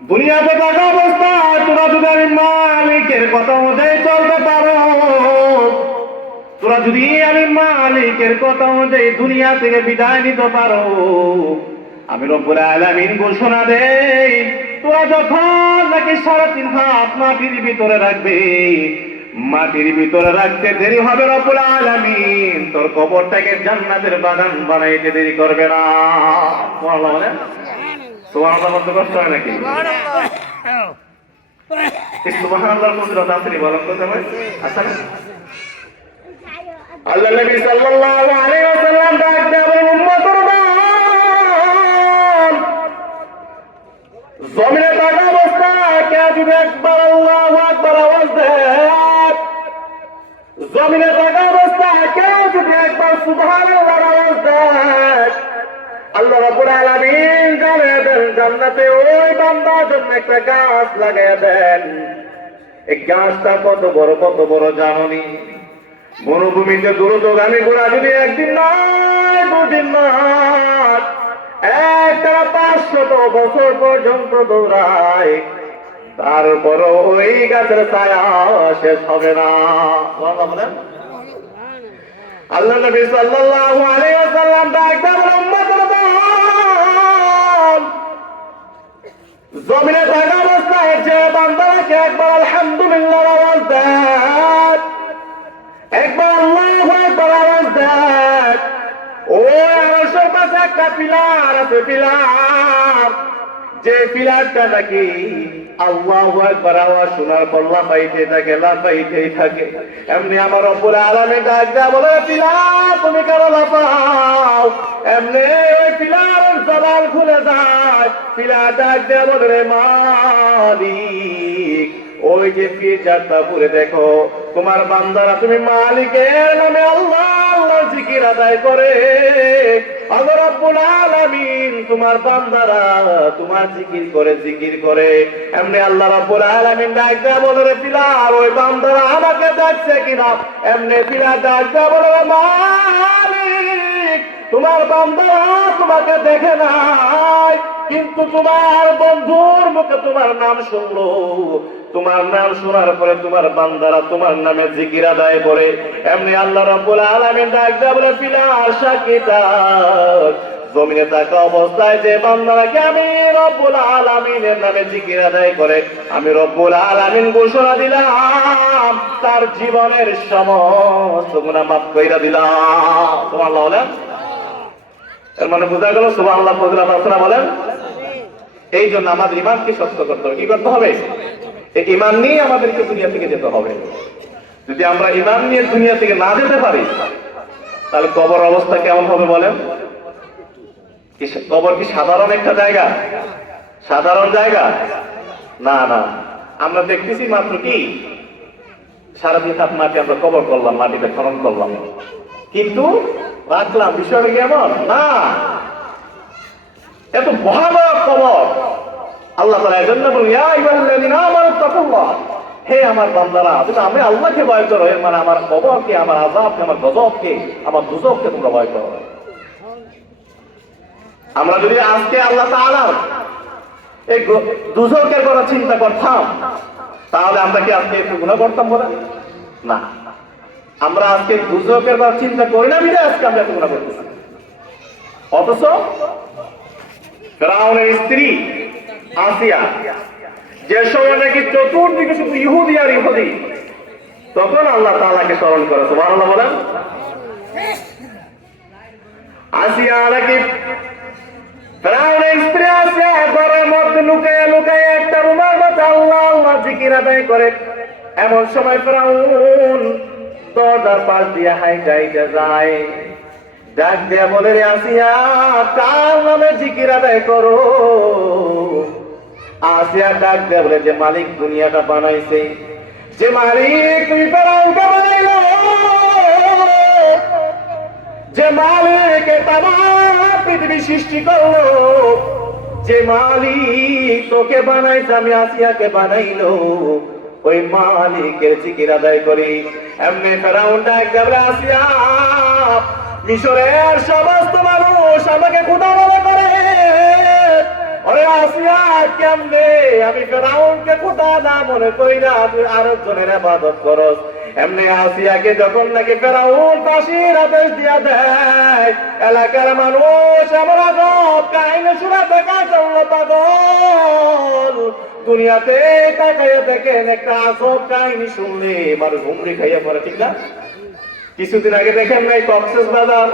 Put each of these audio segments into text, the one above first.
দুনিয়াতে থাকা অবস্থায় তোরা যদি আমি মালিকের কথা অনুযায়ী চলতে পারো, তোরা যদি আমি মালিকের কথা অনুযায়ী দুনিয়া থেকে বিদায় নিতে পারো, আমি রব্বুল আলামিন ঘোষণা দেই, তোরা যখন নাকি 3.5 হাত মাটির ভিতরে রাখবে, মাটির ভিতরে রাখতে দেরি হবে, রব্বুল আলামিন তোর কবরটাকে জান্নাতের বাগান বানাইতে দেরি করবে না। সুবহানাল্লাহ বলেন। সুবহানাল্লাহ বলতে কষ্ট হয় নাকি? সুবহানাল্লাহর কুদরত আপনি বলেন তো ভাই। আচ্ছা, আল্লাহ নবী সাল্লাল্লাহু আলাইহি ওয়াসাল্লাম ডাক দেন, উম্মতের দল, জমিনে থাকা অবস্থায় কে যদি একবার আল্লাহু আকবার আওয়াজ দেয়, জমিনে থাকা অবস্থায় কে যদি একবার সুবহানাল্লাহ আওয়াজ দেয়, আল্লাহ রাব্বুল আলামিন জানিয়ে দেন জান্নাতে ওই বান্দার জন্য একটা গাছ লাগাইয়া দেন। এই গাছটা কত বড় জানোনি? মরুভূমিতে দ্রুতগামী ঘোড়া যদি একদিন নয়, দুদিন নয়, একটা 500 বছর পর্যন্ত দৌড়ায়, তারপরও ওই গাছের ছায়া শেষ হবে না। আল্লাহ নবী সাল্লাল্লাহু আলাইহি ওয়াসাল্লাম ডাকতেন, উম্মতের দল, জমিনে থাকা অবস্থায় যে বান্দাকে একবার আলহামদুলিল্লাহ আওয়াজ দেয়, একবার আল্লাহু আকবার আওয়াজ দেয়, ওই আরশের পাশে একটা পিলার আছে, পিলার, যে পিলারটা নাকি আল্লাহু আকবার আওয়াজ শোনার পর লাফাইতেই থাকে। এমনি আমার রব্বুল আলামিন ডাক দেয়া বলে, পিলার তুমি কেন লাফাও? এমনি ওই পিলারের জবান খুলে যায়, পিলার ডাক দেয়া বলে, রে মালিক, ওই যে পিজারটা পুরে দেখো, তোমার বান্দারা তুমি মালিকের নামে আল্লাহ আল্লাহ জিকির আদায় করে, আল্লাহ রাব্বুল আলামিন তোমার বান্দারা তোমার জিকির করে। এমনি আল্লাহ রাব্বুল আলামিন ডাক দেয়া বলে, রে পিলার ওই বান্দারা আমাকে দেখছে কিনা? এমনি পিলার ডাক দেয়া বলে, মালিক তোমার বান্দারা তোমাকে দেখে নাই, কিন্তু তোমার বন্ধুর মুখে তোমার নাম শুনলো, তোমার নাম শোনার পরে তোমার বান্দারা তোমার নামে জিকির আদায় করে। এমনি আল্লাহ রাব্বুল আলামিন ডাক দেয়া বলে, পিলার সাক্ষী থাক, জমিনে থাকা অবস্থায় যে বান্দারাকে আমি রব্বুল আলামিনের নামে জিকির আদায় করে, আমি রব্বুল আলামিন ঘোষণা দিলাম তার জীবনের সমস্ত গুনাহ মাফ কইরা দিলাম। সুবহানাল্লাহ বলেন। এর মানে বোঝা গেল সুবহানাল্লাহ ফজিলত আছে না বলেন? এই জন্য আমাদের ঈমানকে শক্ত করতে হবে। কি করতে হবে? এই ঈমান নিয়ে আমাদেরকে দুনিয়া থেকে যেতে হবে। যদি আমরা ঈমান নিয়ে দুনিয়া থেকে না যেতে পারি, তাহলে কবর অবস্থা কেমন হবে বলেন? কবর কি সাধারণ একটা জায়গা? সাধারণ জায়গা না, না। আমরা দেখতেছি মাত্র কি 3.5 হাত মাটি আমরা কবর করলাম, মাটিতে খনন করলাম, কিন্তু রাখলাম। বিষয়টা কেমন না, এত ভয়াবহ কবর। আল্লাহ তাআলা এজন্য বলেন, ইয়া আইয়ুহাল্লাযীনা আমানু তাকুল্লাহ, হে আমার বান্দারা, তুমি আমি আল্লাহকে ভয় করো। এর মানে আমার কবরকে, আমার আযাবকে, আমার গজবকে, আমার দুজককে তোমরা ভয় করো। আমরা যদি আজকে আল্লাহ তাআলা এই দুজকের কথা চিন্তা করতাম, তাহলে আমরা কি আজকে একটু গুনাহ করতাম বলে? না, আমরা আজকে দুজকের কথা চিন্তা করি না বিধায় আজকে আমরা একটু গুনাহ করতেছি। অথচ ফিরআউনের স্ত্রী আসিয়া যে সময় নাকি চতুর্দিকে শুধু ইহুদি আর ইহুদি, তখন আল্লাহ তাআলাকে স্মরণ করে। সুবহানাল্লাহ বলেন। আসিয়া নাকি ফিরআউনের স্ত্রী আসিয়া ঘরের মধ্যে লুকায় একটা রুমের মধ্যে আল্লাহ আল্লাহ জিকির আদায় করে। এমন সময় ফিরআউন দরজার পাশ দিয়ে হাইটা যায়, ডাক দেয়া বলে, রে আসিয়া কার নামে জিকির আদায় করো? আসিয়া ডাক দেয়া বলে, যে মালিক দুনিয়াটা বানাইছে, যে মালিক তুমি ফিরআউনকে বানাইলো, যে মালিক তামাম পৃথিবী সৃষ্টি করলো, যে মালিক তোকে বানাইছে, আমি আসিয়াকে বানাইলো, ওই মালিকের জিকির আদায় করি। এমনি ফিরআউন ডাক দেয়া বলে, আসিয়া মিশরের সমস্ত মানুষ আমাকে খোদা বলে করে, ওরে আসিয়া কেমনে আমি ফেরাউনকে খোদা না মনে করি না তুই আরেকজনের ইবাদত করস। এমনি আসিয়াকে যখন নাকি ফেরাউন ফাঁসির আদেশ দিয়া দেয়, এলাকার মানুষ আমার আজব কাহিনী শুনে দেখা চলল পাগল। দুনিয়াতে তাকাইয়া দেখেন একটা আজব কাহিনী শুনলে মানুষ হুমড়ি খাইয়া পড়ে, ঠিক না? কিছুদিন আগে দেখেন নাই কক্সবাজার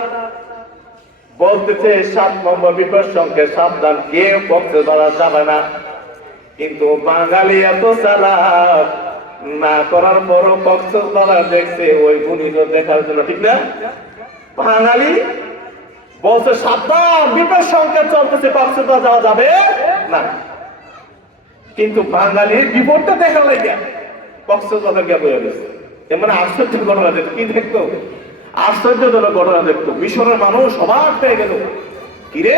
বলতেছে 7 নম্বর বিপদ সংখ্যা সাবধান, কেউ কক্সবাজার যাবে না। কিন্তু বাঙালি এত চালাক, না করার পরও কক্সবাজার দেখছে ওই গুণিত দেখার জন্য, ঠিক না? বাঙালি বলছে সাবধান বিপদ সংখ্যা চলতেছে, কক্সবাজার যাওয়া যাবে না। কিন্তু বাঙালির বিপদটা দেখার লাগে কক্সবাজার গিয়ে বয়ে গেছে। মানে আশ্চর্য ঘটনা দেখতো, কি দেখতো? আশ্চর্যজনক ঘটনা দেখতো। মিশরের মানুষ অবাক হয়ে গেল, কিরে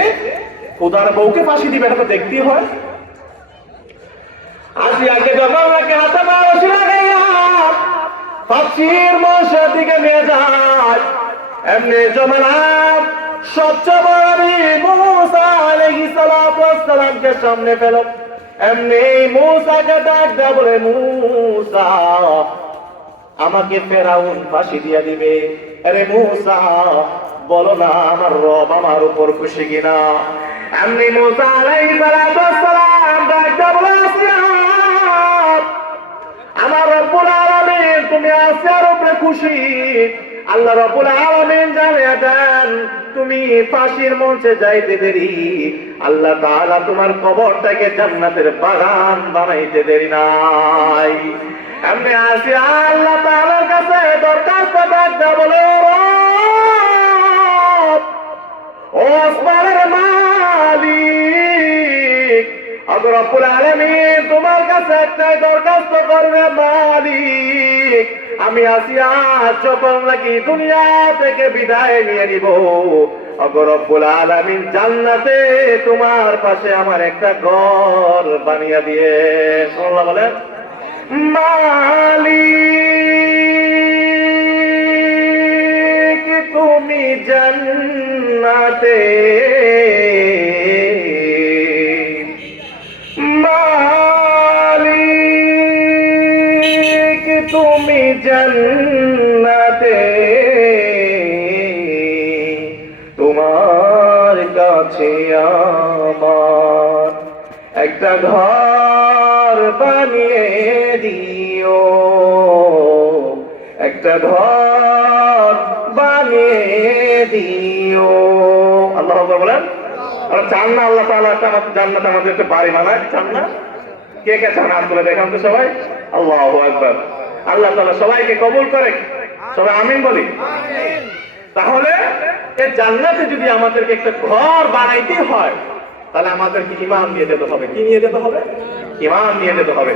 খোদার বউকে ফাঁসি দিবে, এটা তো দেখতেই হয়। আসিয়াকে যখন হাতে মারছি লাগাইয়া ফাঁসির মশার দিকে নিয়ে যায়, এমনি জমানা সবচেয়ে বড় নবী মুসা আলাইহিস সালামকে সামনে পেল। এমনি মুসাকে ডাক দেয়া বলে, মুসা আমাকে ফেরাউন ফাঁসি দিয়া দিবে। আরে মুসা বলো না আমার রব আমার উপর খুশি কিনা। এমনি মুসা আলাইহিস সালাম ডাক দেয়া বলে, আসিয়া আমার রব্বুল আলামিন তুমি আসিয়ার উপরে খুশি। আল্লাহ রব্বুল আলামিন জানিয়ে দেন তুমি ফাঁসির মঞ্চে যাইতে দেরি, আল্লাহ তাআলা তোমার কবরটাকে জান্নাতের বাগান বানাইতে দেরি নাই। এমনি আসিয়া আল্লাহ তাআলার কাছে দরখাস্ত করতে বলে, ও আসমানের মালিক রব্বুল আলামিন তোমার কাছে একটা দরখাস্ত করবে মালিক, আমি আসিয়া যখন নাকি দুনিয়া থেকে বিদায় নিয়ে নিব, রব্বুল আলামিন জান্নাতে তোমার পাশে আমার একটা ঘর বানিয়ে দিয়ে। সুবহানাল্লাহ বলেন। মালিক তুমি জান্নাতে, মালিক তুমি জান্নাতে, তোমার কাছে আমার একটা ঘর বানিয়ে দিও, একটা ঘর বানিয়ে দিও। আল্লাহ বলেন, আমরা চান না আল্লাহ তাআলা জান্নাত আমাদের একটা বাড়ি বানায়? চান না? কে কে চান? হাত তুলে দেখান তো সবাই। আল্লাহু আকবার। আল্লাহ তাআলা সবাইকে কবুল করে, সবাই আমিন বলি। তাহলে এই জান্নাতে যদি আমাদেরকে একটা ঘর বানাইতে হয়, তাহলে আমাদেরকে ঈমান নিয়ে যেতে হবে। কি নিয়ে যেতে হবে? ঈমান নিয়ে যেতে হবে।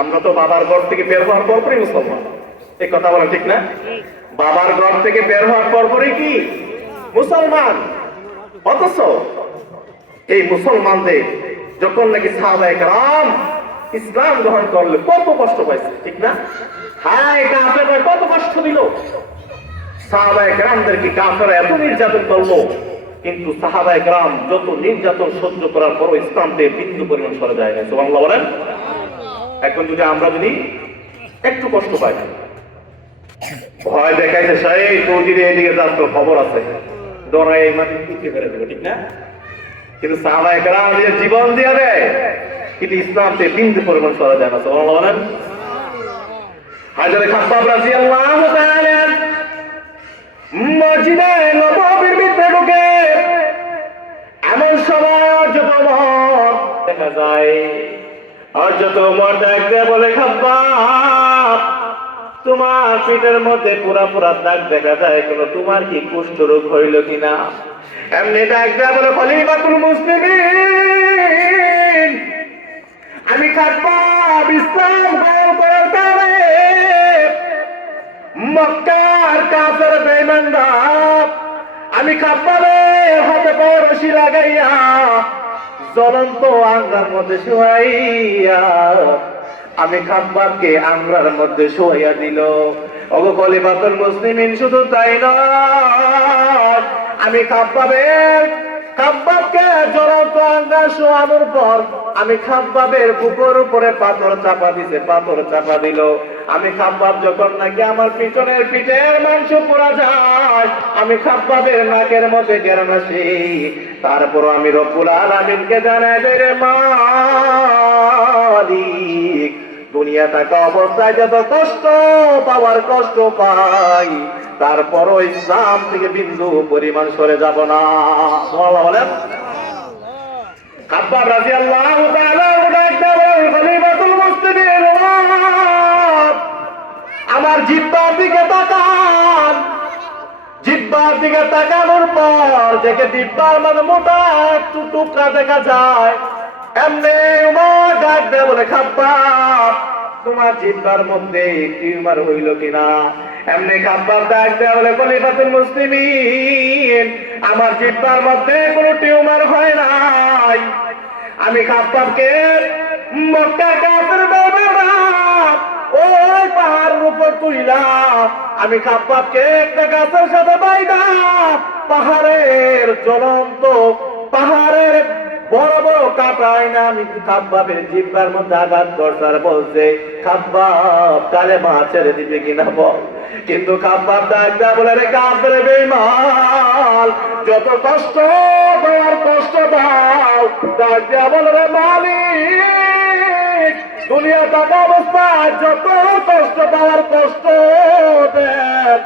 আমরা তো বাবার ঘর থেকে বের হওয়ার পরপরই মুসলমান, এই কথা বলা ঠিক না? বাবার ঘর থেকে বের হওয়ার পরপরই কি মুসলমান। অথচ এই মুসলমানদের যখন নাকি সাহাবায়ে কেরাম ইসলাম গ্রহণ করলে কত কষ্ট পাইছে, ঠিক না? হায় কাফেররা কত কষ্ট দিল সাহাবায়ে কেরামদেরকে। কাফেররা এত নির্যাতন করলো, কিন্তু সাহাবায়ে কেরাম যত নির্যাতন সহ্য করার পরও ইসলাম থেকে বিন্দু পরিমাণ সরে যায় না। সুবহানাল্লাহ বলেন। এখন যদি আমরা একটু কষ্ট পাই, ভয় দেখাইছে সেই চৌধুরী এদিকে যার তোর খবর আছে, ডরাই মানে পিছিয়ে ফেলে দেবে, ঠিক না? কিন্তু সাহাবায়ে কেরাম জীবন দিয়ে দেয়, কিন্তু ইসলাম থেকে বিন্দু পরিমাণ সরে যায় না। সুবহানাল্লাহ বলেন। হযরত খাব্বাব রাদিয়াল্লাহু তাআলা মসজিদে নববীর ভিতরে ঢুকে এমন সময় হযরত ওমর দেখা যায়। হযরত ওমর ডাকতে বলে, খাব্বাব তোমার পিঠের মধ্যে পুরা পুরা দাগ দেখা যায়, কোনো তোমার কি কুষ্ঠ রোগ হইল কিনা? এমনি ডাকতে বলে, খলিফাতুল মুসলিমিন আমি খাব্বাব ইসলাম গ্রহণ করার কারণে মক্কার কাফের বেঈমানদের আমি খাব্বাবের হাতে পায়ে রশি লাগাইয়া জ্বলন্ত আঙ্গার মধ্যে শুয়াইয়া আমি খাব্বাবকে আঙ্গার মধ্যে শুয়াইয়া দিল। ওগো খলিফাতুল মুসলিমিন শুধু তাই নয়, আমি খাব্বাবের খাব্বাবকে জ্বলন্ত আঙ্গা শোয়ানোর পর আমি খাব্বাবের বুকের উপরে পাথর চাপা দিছে, পাথর চাপা দিল। আমি খাব্বাব যখন নাকি আমার পিঠের মাংস পোড়া যায়, আমি খাব্বাবের নাকের মধ্যে গেরান আসি, তারপর আমি রব্বুল আলামিনকে জানাই দেই, রে মালিক, দুনিয়া থাকা অবস্থায় যত কষ্ট পাওয়ার কষ্ট পাই, তারপরও ইসলাম থেকে বিন্দু পরিমাণ সরে যাব না। সুবহানাল্লাহ বলেন। খাব্বাব রাদিয়াল্লাহু তাআলা খলিফাতুল মুসলিমিন, আমার জিহ্বার দিকে তাকান। জিহ্বার দিকে তাকানোর পর দেখে জিহ্বার মানে মোটা একটু টুকরা দেখা যায়। এমনি উমর ডাক দেয়, বলে খাব্বাব, তোমার জিহ্বার মধ্যে টিউমার হইল কিনা? এমনি খাব্বাব ডাক দেয়, বলে খলিফাতুল মুসলিমিন, আমার জিহ্বার মধ্যে কোনো টিউমার হয় নাই। আমি খাব্বাবকে মক্কা কাফের বাবারা ওই পাহাড়ের উপর তুইলাম। আমি খাব্বাবকে একটা গাছের সাথে বাইদা পাহাড়ের জ্বলন্ত পাহাড়ের বড় বড় কাটাই না আমি খাব্বাবের জিহ্বার মধ্যে আঘাত করছে আর বলছে, খাব্বাব কালেমা ছেড়ে দিবে কিনা বল। কিন্তু খাব্বাব ডাকটা বলে, রে কাফের বেঈমান, যত কষ্ট দেওয়ার কষ্ট দাও, ডাকটা বলে, রে মালিক, দুনিয়া থাকা অবস্থায় যত কষ্ট দেওয়ার কষ্ট দেন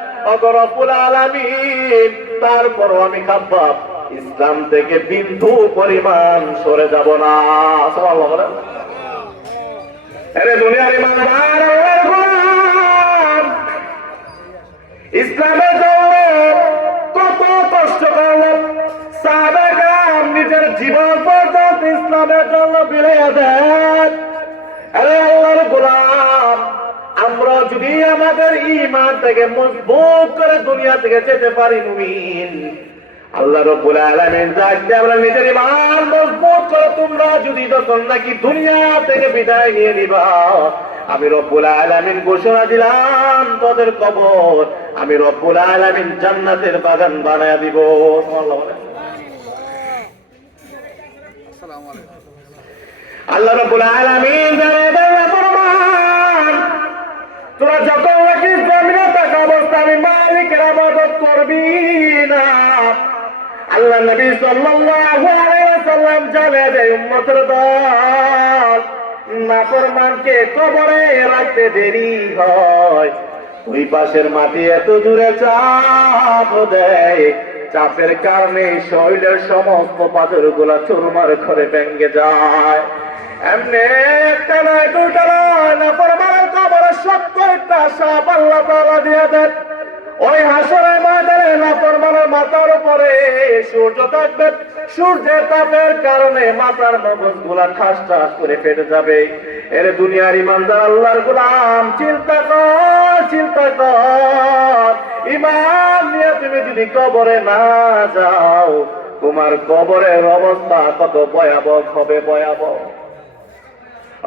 রব্বুল আলামিন, তারপরও আমি খাব্বাব ইসলাম থেকে বিন্দু পরিমাণ সরে যাব না। সুবহানাল্লাহ বলেন। আরে দুনিয়ার ইমানদার আল্লাহর গোলাম, ইসলামের জন্য কত কষ্ট করলেন সাহাবায়ে কেরাম, নিজের জীবন পর্যন্ত ইসলামের জন্য বিলিয়ে দেন। আরে আল্লাহর গোলাম, আমরা যদি আমাদের ঈমান থেকে মজবুত করে দুনিয়া থেকে যেতে পারি, মুমিন, আল্লাহ রাব্বুল আলামিন আমরা নিজের ঈমান মজবুত করে তোমরা যদি যখন নাকি দুনিয়া থেকে বিদায় নিয়ে নিবা, আমি রব্বুল আলামিন ঘোষণা দিলাম, তোদের কবর আমি রব্বুল আলামিন জান্নাতের বাগান বানায়া দিব। সুবহানাল্লাহ বলেন। আসসালামু আলাইকুম। আল্লাহ রাব্বুল আলামিন ফরমান, তোরা যখন নাকি জমিনে থাকা অবস্থা আমি মালিকের ইবাদত করবি না। আল্লাহ নবী সাল্লাল্লাহু আলাইহি ওয়াসাল্লাম জানে যে উম্মতের দল নাফরমানকে কবরে রাখতে দেরি হয়, ওই পাশের মাটি এত দূরে চাপ দেয়, চাপের কারণে শরীরের সমস্ত পাথরগুলা চুরমার করে ভেঙে যায়। এমনি একটা নয়, দুটা নয়, নাফরমানের কবরে 70টা সাপ আল্লাহ তাআলা দিয়ে দেন। ওই হাসরের ময়দানে নাফরমানের মাথার উপরে সূর্য থাকবে, সূর্যের তাপের কারণে মাথার মগজগুলা ঠাস ঠাস করে ফেটে যাবে। এর দুনিয়ার ইমানদার আল্লাহর গোলাম, চিন্তা কর, চিন্তা কর, ঈমান নিয়ে তুমি যদি কবরে না যাও, তোমার কবরের অবস্থা কত ভয়াবহ হবে, ভয়াবহ।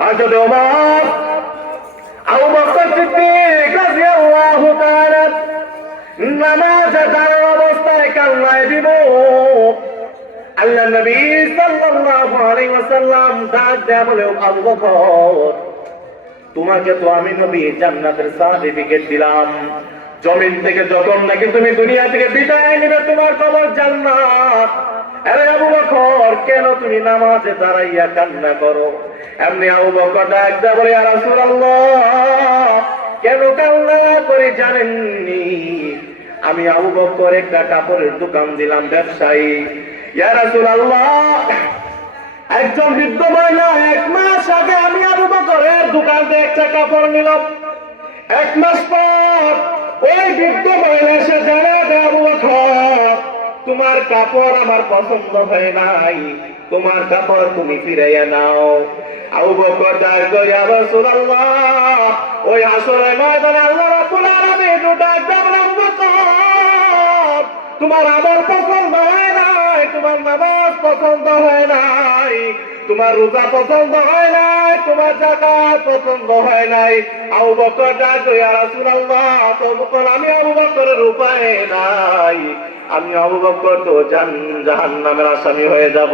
আর যদি ওমর, আবু বকর সিদ্দিক রাদিয়াল্লাহু তাআলা নামাজে দাঁড়ানো অবস্থায় কান্নায় বিমুখ, আল্লাহ নবী সাল্লাল্লাহু আলাইহি ওয়াসাল্লাম ডাক দেয়া বলে, আবু বকর, তোমাকে তো আমি নবী জান্নাতের সার্টিফিকেট দিলাম, জমিন থেকে যখন নাকি তুমি দুনিয়া থেকে বিদায় নিবে তোমার কবর জান্নাত। আরে আবু বকর, কেন তুমি নামাজে দাঁড়াইয়া কান্না করো? এমনি আবু বকর ডাক দেয়া বলে, ইয়া রাসূলুল্লাহ, কেন কান্না করে জানেননি? আমি আবু বকর একটা কাপড়ের দোকান দিলাম, ব্যবসায়ী। ইয়া রাসূলুল্লাহ, একজন বৃদ্ধ মহিলা 1 মাস আগে আমি আবু বকরের দোকান থেকে একটা কাপড় নিলাম। 1 মাস পর ওই বৃদ্ধ মহিলা এসে জানায়, আবু বকর, তোমার কাপড় আমার পছন্দ হয় নাই, তোমার কাপড় তুমি ফিরাইয়া নাও। আবু বকর ডাক দেয়, ইয়া রাসূলুল্লাহ, ওই হাসরের ময়দানে আল্লাহ রাব্বুল আলামিন ডাক দেন, আবু বকর, তোমার আমল পছন্দ হয় নাই, তোমার নামাজ পছন্দ হয় নাই, তোমার রোজা পছন্দ হয় নাই, তোমার যাকাত পছন্দ হয় নাই। আবু বকর ডাকো, ইয়া রাসূলুল্লাহ, তখন আমি আবু বকরের উপায় নাই, আমি আবু বকর তো জাহান্নামের আসামি হয়ে যাব।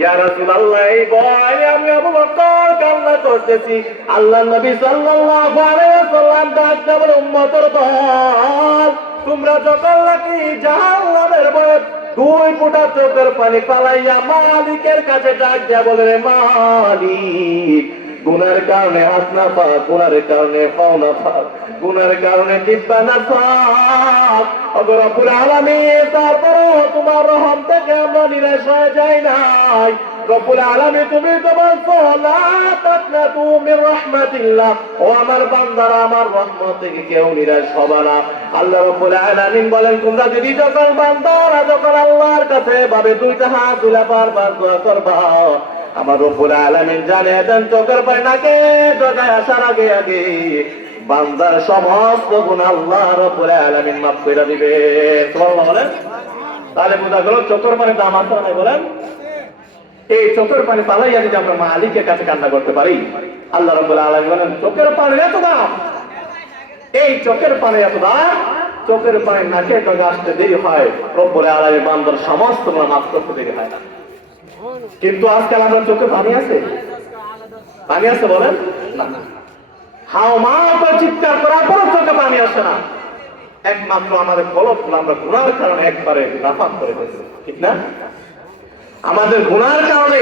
ইয়া রাসূলুল্লাহ, এই ভয় আমি আবু বকর কান্না করতেছি। আল্লাহর নবী সাল্লাল্লাহু আলাইহি ওয়াসাল্লাম ডাকতে বলে, উম্মতের দল, তোমরা যখন নাকি জাহান্নামের ভয়ে দুই ফোঁটা চোখের পানি পালাইয়া মালিকের কাছে ডাক দিয়া বলে, রে মালিক, গুনার কারণে হাত না পাক, গুনার কারণে পাও না পাক, গুনার কারণে জিব্বা না পাক, ওগো রব্বুল আলামিন, তারপরও তোমার রহম থেকে আমরা নিরাশ হয়ে যাই নাই। রব্বুল আলামিন, তুমি তো বলছো লা তাকনাতু মির রাহমাতিল্লাহ, ও আমার বান্দারা, আমার রহমত থেকে কেউ নিরাশ হবে না। আল্লাহ রব্বুল আলামিন বলেন, তোমরা যদি যখন বান্দারা যখন আল্লাহর কাছে ভাবে দুইটা হাত তুলে বারবার দোয়া করবা, আমার রব্বুল আলামিন জানে দেন চোখের পানি নাকে জগায় আসার আগে আগে বান্দার সমস্ত গুনাহ আল্লাহ রব্বুল আলামিন মাফ করে দিবে। সুবহানাল্লাহ বলেন। তাহলে বোঝা গেল চোখের পানি দাম আছে না? বলেন, এই চোখের পানি পালাইয়া যদি আমরা মালিকের কাছে কান্না করতে পারি, আল্লাহ রাব্বুল আলামিন বলেন চোখের পানি এত দাম, এই চোখের পানি এত দাম, চোখের পানি নাকে জগা আসতে দেরি হয়, রব্বুল আলামিন বান্দার সমস্ত গুনাহ মাফ করতে দেরি হয় না। কিন্তু আজকাল আমরা চোখে পানি আছে, পানি আছে বলেন না, হাও মা করে চিৎকার করার পর চোখে পানি আসে না। একমাত্র আমাদের কলবগুলো আমরা গুনার কারণে একবারে নাপাক করে ফেলছি, ঠিক না? আমাদের গুনার কারণে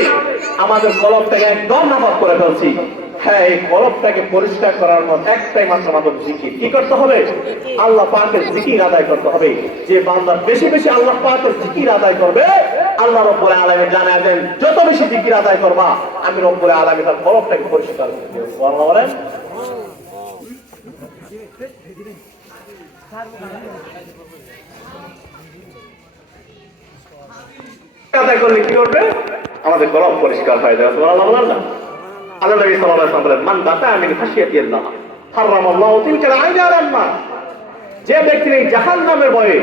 আমাদের কলবটাকে একদম নাপাক করে ফেলছি। হ্যাঁ, এই কলবটাকে পরিষ্কার করার পর একটাই মাত্র আমাদের জিকির। কি করতে হবে? আল্লাহ পাকের জিকির আদায় করতে হবে। যে বান্দা বেশি বেশি আল্লাহ পাকের জিকির আদায় করবে, আল্লাহ রব্বুল আলামিন জানায় দেন যত বেশি জিকির আদায় করবা, আমি রব্বুল আলামিন তার কলবটাকে পরিষ্কার করে দেব। সুবহানাল্লাহ বলেন। আদায় করলে কি করবে? আমাদের কলব পরিষ্কার হয়ে যাবে। সুবহানাল্লাহ বলেন না? আল্লাহ নবী সাল্লাল্লাহু আলাইহি ওয়াসাল্লাম বলেন, মান বাতা মিন খাশিয়াতিল্লাহ হারামাল্লাহু তিলকাল আইনা আলান নার। যে ব্যক্তি এই জাহান্নামের ভয়ে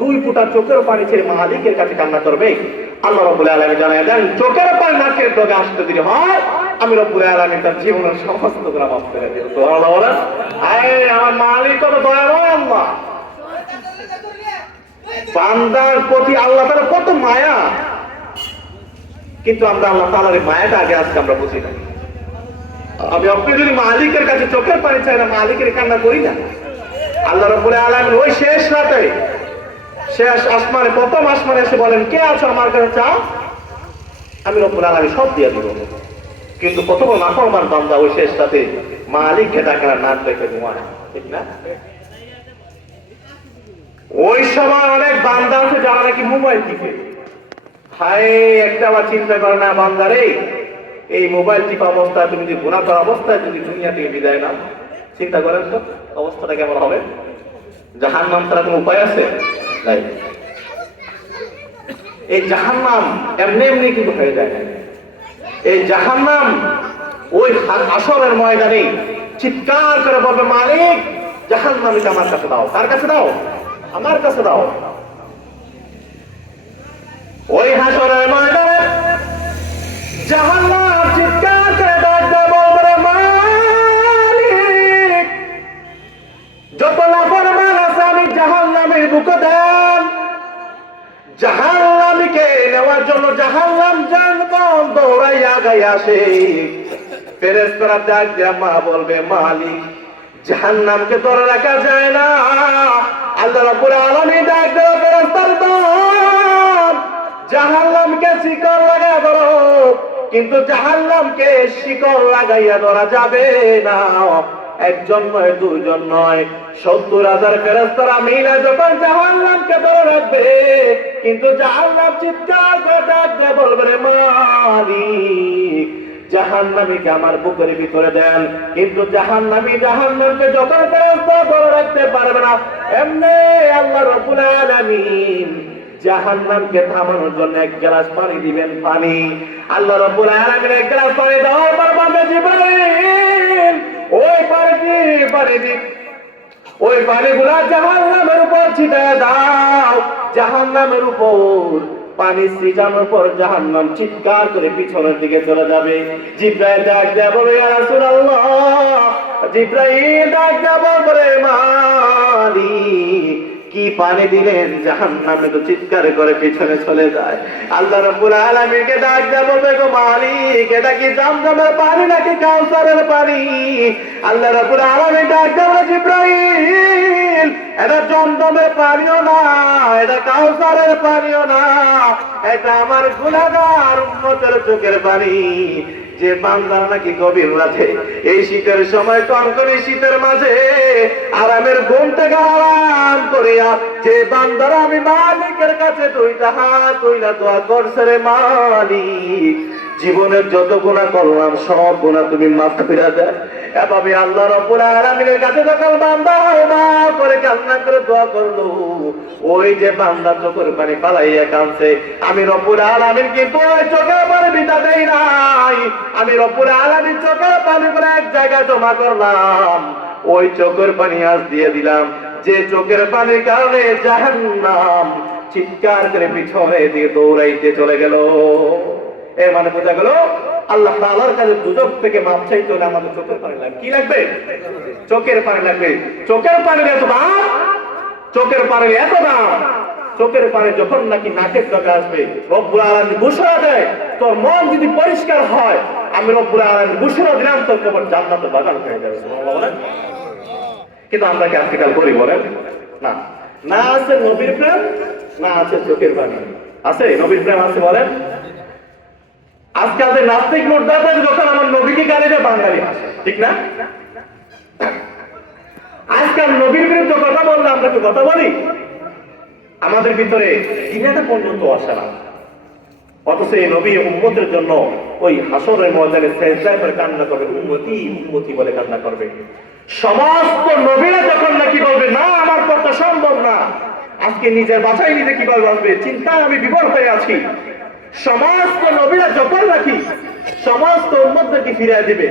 দুই ফোঁটা চোখের পানি ছেড়ে মালিকের কাছে কান্না করবে, আল্লাহ রাব্বুল আলামিন জানায় দেন চোখের পানি নাকের ডগে আসতে দেরি হয়, আমি রব্বুল আলামিন তার জীবনের সমস্ত গুনাহ মাফ করে দেব। সুবহানাল্লাহ বলেন। আয় আমার মালিক কত দয়াময় আল্লাহ, বান্দার প্রতি আল্লাহ তাআলা কত মায়া, কিন্তু আমরা আল্লাহ তাআলার এই মায়াটা আগে আজকে আমরা বুঝি না। আমি আপনি যদি মালিকের কাছে চোখের পানি চাই না, মালিকের কান্না করি না, আল্লাহ রাব্বুল আলামিন ওই শেষ রাতে শেষ আসমানে প্রথম আসমানে এসে বলেন, কে আছো আমার কাছে চাও, আমি রব্বুল আলামিন সব দিয়ে দিব। কিন্তু কত বড় নাফরমান বান্দা ওই শেষ রাতে মালিককে ডাকে না, নাক দেখে ঘুমায়, ঠিক না? ওই সময় অনেক বান্দা আছে যারা নাকি মোবাইল টিপে। হায়, একটা আবার চিন্তা করে না বান্দারে, এই মোবাইল টিপা অবস্থায় তুমি যদি গুনাহ করা অবস্থায় যদি দুনিয়া থেকে বিদায় নাও, চিন্তা করেন তো অবস্থাটা কেমন হবে? জাহান্নাম ছাড়া কোনো উপায় আছে? নাই। এই জাহান্নাম এমনি এমনি কিন্তু হয়ে যায় না। এই জাহান্নাম ওই আসরের ময়দানে চিৎকার করে বলবে, মালিক জাহান্নামীকে আমার কাছে দাও। কার কাছে দাও? আমার কাছে দাও। ওই হাসরের ময়দানে জাহান্নাম চিৎকার করে ডাকবে, বলবে, মালিক যত নাফরমান আছে আমি জাহান্নামের বুকে দেন। জাহান্নামীকে নেওয়ার জন্য জাহান্নাম জানগণ দৌড়াইয়া গাই আসে। ফেরেশতারা ডাক দিয়া মা বলবে, মালিক জাহান্নামকে ধরে রাখা যায় না। আল্লাহ রাব্বুল আলামিন ডাক দেয়, ফেরেশতার দল জাহান্নামকে শিকল লাগায় ধরো, কিন্তু জাহান্নামকে শিকল লাগাইয়া ধরা যাবে না। একজন নয়, দুইজন নয়, ৭০,০০০ ফেরেশতারা মিলে যখন জাহান্নামকে ধরে রাখবে, কিন্তু জাহান্নাম চিৎকার করে ডাক দিয়ে বলবে, রে মালিক জাহান্নামীকে আমার বুকের ভিতরে দেন। কিন্তু জাহান্নামী জাহান্নামকে যখন ফেরেশতা ধরে রাখতে পারবে না, এমনি আল্লাহ রাব্বুল আলামিন জাহান্নামকে থামানোর জন্য এক গ্লাস পানি দিবেন। পানি আল্লাহ রাব্বুল আলামিন এক গ্লাস পানি দেওয়ার পর বলবে, জিবরাইল ওই পানি ওই পানিগুলা জাহান্নামের উপর ছিটায় দাও। জাহান্নামের উপর পানি ছিটানোর পর জাহান্নাম চিৎকার করে পিছনের দিকে চলে যাবে। জিব্রাইল ডাক দেয়া বলে, ইয়া রাসূলুল্লাহ, জিব্রাইল ডাক দেয়া বলে, মালিক কি পানি দিলেন, জাহান্নামে তো চিৎকার করে পিছনে চলে যায়। আল্লাহ রাব্বুল আলামিনকে ডাক দেয়া বলবে, গো মালিক, এটা কি জমজমের পানি নাকি কাউসারের পানি? আল্লাহ রাব্বুল আলামিন ডাক দেয়া, জিব্রাইল, এটা জমজমের পানিও না, এটা কাউসারের পানিও না, এটা আমার গুনাহগার উম্মতের চোখের পানি। যে বান্দারা নাকি গভীর রাতে এই শীতের সময় কনকনে শীতের মাঝে আরামের ঘুমটাকে আরাম করিয়া যে বান্দারা আমি মালিকের কাছে দুইটা হাত তুইলা দোয়া করছে, রে মালিক, জীবনের যত গুনাহ করলাম সব গুনাহ তুমি মাফ করে দেয়। এভাবে আল্লাহ রাব্বুল আলামিনের কাছে যখন বান্দা মাফ করে কান্না করে দোয়া করলো, ওই যে বান্দা চোখের পানি পালাইয়া কাঁদছে, আমি রব্বুল আলামিন কিন্তু ওই চোখের পানি বিটা দেই নাই, আমি রব্বুল আলামিন চোখের পানি করে এক জায়গায় জমা করলাম, ওই চোখের পানি আজ দিয়ে দিলাম, যে চোখের পানির কারণে জাহান্নাম চিৎকার করে পিছনে দিয়ে দৌড়াইতে চলে গেল। এর মানে বোঝা গেল আল্লাহ তাআলার কাছে দুজক থেকে মাপ চাইতে হলে আমাদের চোখের পানি লাগবে। কি লাগবে? চোখের পানি লাগবে। চোখের পানির এত দাম, চোখের পানির এত দাম, চোখের পানি যখন নাকি নাকের কাছে আসবে, রব্বুল আলামিন ঘোষণা দেয়, তোর মন যদি পরিষ্কার হয়, আমি রব্বুল আলামিন ঘোষণা দিলাম, তোর কবর জান্নাতের বাগান হয়ে যাবে। সুবহানাল্লাহ বলেন। কিন্তু আমরা কি আজকাল করি বলেন? না, না আছে নবীর প্রেম, না আছে চোখের পানি। আছে নবীর প্রেম আছে বলেন? আজকাল যে নাস্তিক মোর্দাদের যখন আমার নবীকে গালি দেয় বাঙালি ভাষা, ঠিক না? আজকাল নবীর বিরুদ্ধে কথা বললে আমরা কি কথা বলি? আমাদের ভিতরে ঘৃণাটা পর্যন্ত আসে না, অথচ এই নবী উম্মতের জন্য ওই হাসরের ময়দানে সেজদায় করে কান্না করবে, উম্মতি উম্মতি বলে কান্না করবে। সমস্ত নবীরা যখন নাকি বলবে, না আমার পক্ষে সম্ভব না, আজকে নিজের বাসায় নিজে কিভাবে বাঁচবে চিন্তায় আমি বিভোর হয়ে আছি, সমস্ত নবীরা যখন নাকি সমস্ত উম্মতদেরকে ফিরিয়ে দিবে,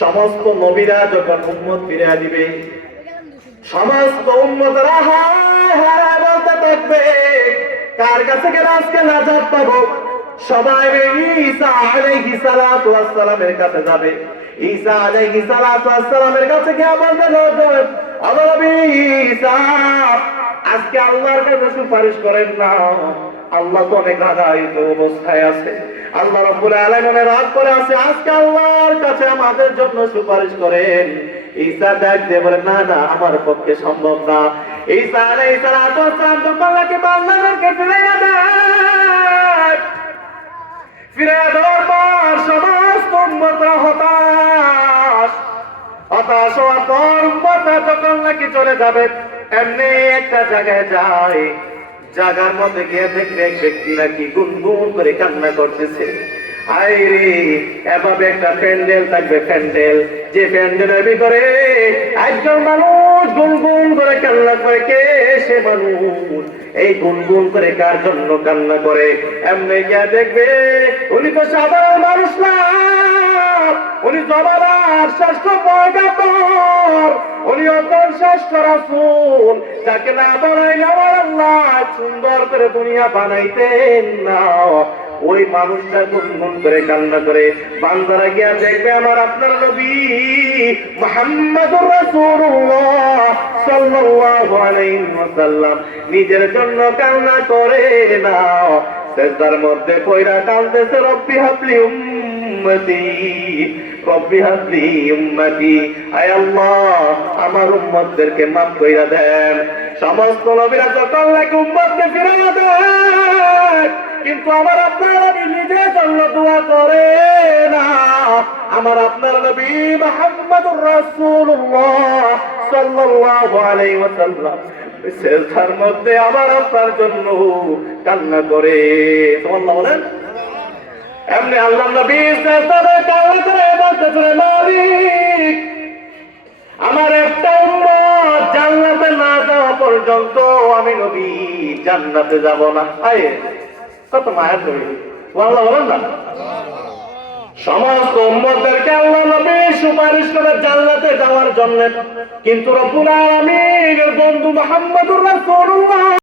সমস্ত নবীরা যখন উম্মত ফিরিয়ে দিবে, সমস্ত উম্মতরা হায় হায় বলতে থাকবে, কার কাছে গেলে আজকে নাজাত পাবো? সবাই ঈসা আলাইহিস সালাতু ওয়াস সালামের কাছে যাবে। ঈসা আলাইহিস সালাতু ওয়াস সালামের কাছে গিয়ে বলবে, নবী ঈসা, আজকে আল্লাহর কাছে সুপারিশ করেন না, আল্লাহ তো অনেক রাগায়িত অবস্থায় আছে, আল্লাহ রাব্বুল আলামিন রাগ করে আছে, আজকে আল্লাহর কাছে আমাদের জন্য সুপারিশ করেন। ঈসা ডাক দিয়ে বলে, না না, আমার পক্ষে সম্ভব না। ঈসা আলাইহিস সালাতু ওয়াস সালাম তো আল্লাহকে বান্দাদেরকে ফিরাইয়া দেয়, ফিরাইয়া দেওয়ার পর সমস্ত উম্মতরা হতাশ, হতাশ হওয়ার পর উম্মতরা যখন নাকি চলে যাবে, এমনি একটা জায়গায় যায়, জায়গার মধ্যে গিয়ে দেখলে এক ব্যক্তি নাকি গুনগুন করে কান্না করতেছে। আইরে, এভাবে একটা প্যান্ডেল থাকবে, প্যান্ডেল, যে প্যান্ডেলের ভিতরে একজন মানুষ গুনগুন করে কান্না করে। কে সে মানুষ? এই গুনগুন করে কার জন্য কান্না করে? এমনি গিয়ে দেখবে উনি তো সাধারণ মানুষ না, উনি জমানার শ্রেষ্ঠ পয়গম্বর, উনি অতল শ্রেষ্ঠ রাসূল, যাকে না বানাইলে আমার আল্লাহ সুন্দর করে দুনিয়া বানাইতেন না। ওই মানুষটা গুনগুন করে কান্না করে। বান্দারা গিয়া দেখবে আমার আপনার নবী মুহাম্মদুর রাসূলুল্লাহ সাল্লাল্লাহু আলাইহি ওয়াসাল্লাম নিজের জন্য কান্না করে না, সিজদার মধ্যে পয়রা কাঁদতেছে, রব্বি হাবলি উম্মতি, রব্বি হাবলি উম্মতি, আয় আল্লাহ আমার উম্মতদেরকে মাফ কইরা দেন। সমস্ত নবীরা যখন নাকি উম্মতকে ফিরাইয়া দেন, কিন্তু আমার আপনার নবী নিজের জন্য দোয়া করে না। আমার আপনার নবী মুহাম্মদুর রাসূলুল্লাহ সাল্লাল্লাহু আলাইহি ওয়াসাল্লাম সিজদার মধ্যে আমার আপনার জন্য কান্না করে। সুবহানাল্লাহ বলেন। এমনি আল্লাহ নবী সিজদায় কান্না করে বলতেছে, মালিক আমার একটা উম্মত জান্নাতে না যাওয়া পর্যন্ত আমি নবী জান্নাতে যাব না। আয় কত মায়া নবী, সুবহানাল্লাহ বলেন না। সমস্ত উম্মতদেরকে আল্লাহ নবী সুপারিশ করে জান্নাতে যাওয়ার জন্য, কিন্তু রব্বুল আলামিনের বন্ধু মুহাম্মদুর রাসূলুল্লাহ